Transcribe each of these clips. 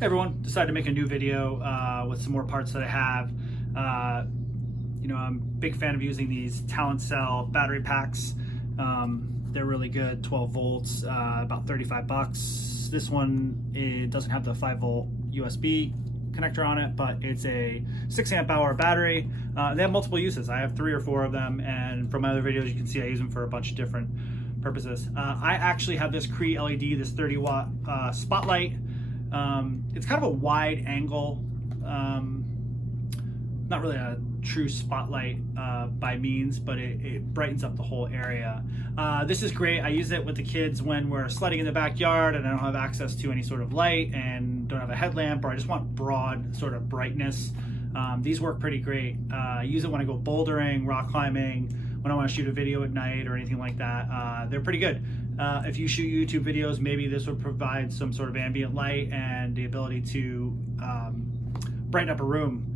Hey everyone, decided to make a new video with some more parts that I have. I'm a big fan of using these Talent Cell battery packs. They're really good, 12 volts, about 35 bucks. This one, it doesn't have the 5 volt USB connector on it, but it's a 6 amp hour battery. They have multiple uses. I have 3 or 4 of them, and from my other videos you can see I use them for a bunch of different purposes. I actually have this Cree LED, this 30 watt spotlight. It's kind of a wide angle, not really a true spotlight by means, but it brightens up the whole area. This is great. I use it with the kids when we're sledding in the backyard and I don't have access to any sort of light and don't have a headlamp, or I just want broad sort of brightness. These work pretty great. I use it when I go bouldering, rock climbing, when I want to shoot a video at night or anything like that. They're pretty good. If you shoot YouTube videos, maybe this would provide some sort of ambient light and the ability to brighten up a room.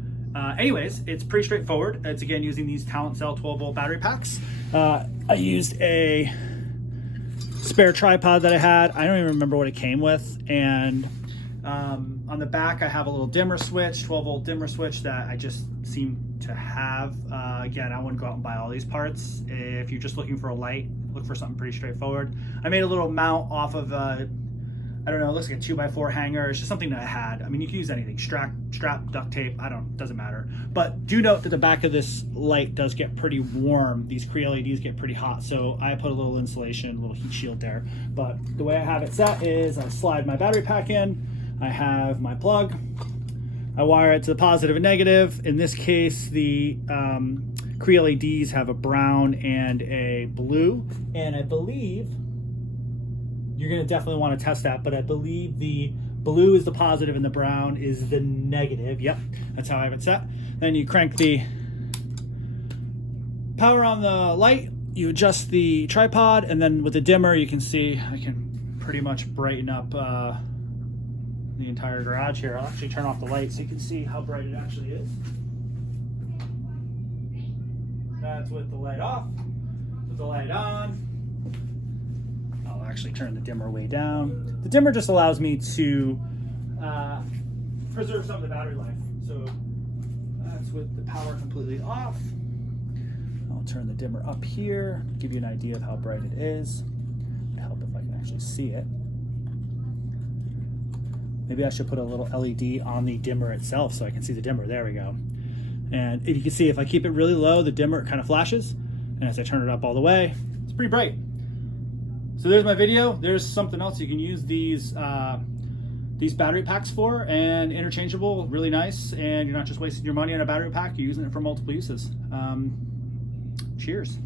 Anyways, it's pretty straightforward. It's again using these Talent Cell 12 volt battery packs. I used a spare tripod that I had. I don't even remember what it came with. And on the back, I have a little dimmer switch, 12 volt dimmer switch that I just seem to have. Again, I wouldn't go out and buy all these parts. If you're just looking for a light, look for something pretty straightforward. I made a little mount off of I don't know, it looks like a 2x4 hanger. It's just something that I had. I mean, you can use anything, strap, duct tape, doesn't matter. But do note that the back of this light does get pretty warm. These Cree LEDs get pretty hot, so I put a little insulation, a little heat shield there. But the way I have it set is I slide my battery pack in, I have my plug, I wire it to the positive and negative. In this case, the Cree LEDs have a brown and a blue, and I believe you're going to definitely want to test that, but I believe the blue is the positive and the brown is the negative. Yep, that's how I have it set. Then you crank the power on the light, you adjust the tripod, and then with the dimmer you can see I can pretty much brighten up the entire garage here. I'll actually turn off the light so you can see how bright it actually is. That's with the light off. With the light on, I'll actually turn the dimmer way down. The dimmer just allows me to preserve some of the battery life. So that's with the power completely off. I'll turn the dimmer up here, give you an idea of how bright it is. It'll help if I can actually see it. Maybe I should put a little LED on the dimmer itself so I can see the dimmer. There we go. And if you can see, if I keep it really low, the dimmer kind of flashes. And as I turn it up all the way, it's pretty bright. So there's my video. There's something else you can use these battery packs for, and interchangeable, really nice. And you're not just wasting your money on a battery pack, you're using it for multiple uses. Cheers.